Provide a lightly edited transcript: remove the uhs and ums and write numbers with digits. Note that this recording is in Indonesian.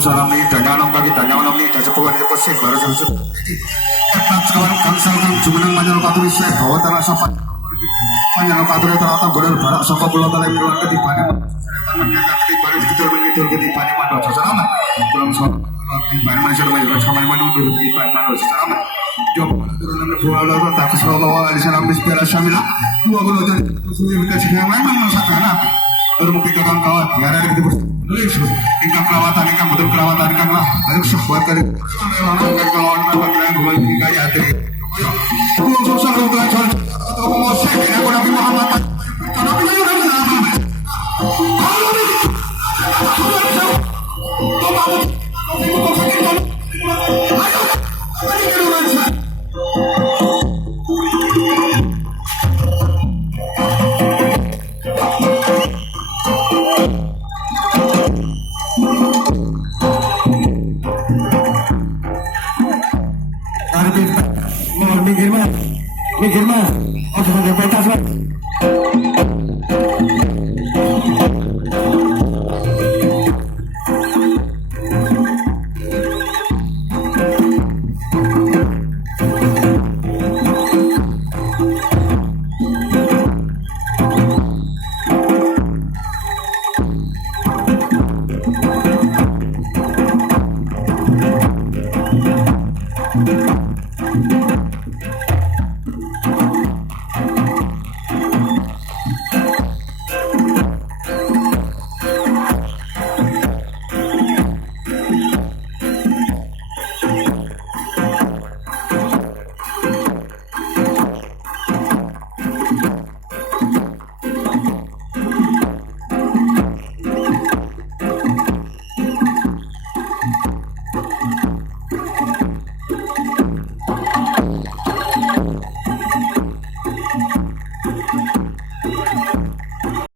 salam ni tanya nom kaki tanya nom ni kaca pokok ni posisi baru selesai. Etap sekarang kansal kan cuma nang manjal patu bisa bawa tanah sopan. Manjal patu itu rata godel barak sopan pulau talai pulau ke di mana. Menyangka di mana begitu ke di mana mana sesama. Belum soal di mana mana sudah banyak sama mana untuk di mana mana sesama. Jawab turun dua lalu tak sallallahu alaihi wasallam bismillah syamilah. Dua golo jadi sudah kita sih memang masakan apa. Baru mungkin kawan-kawan ya ada gitu ingkang perawatan ingkang betul perawatan ingkang lah ayo sebuat kali kawan kawan yang mulai dikaya hati belum susah untuk belajar atau mengosek aku Nabi Muhammad Nabi Muhammad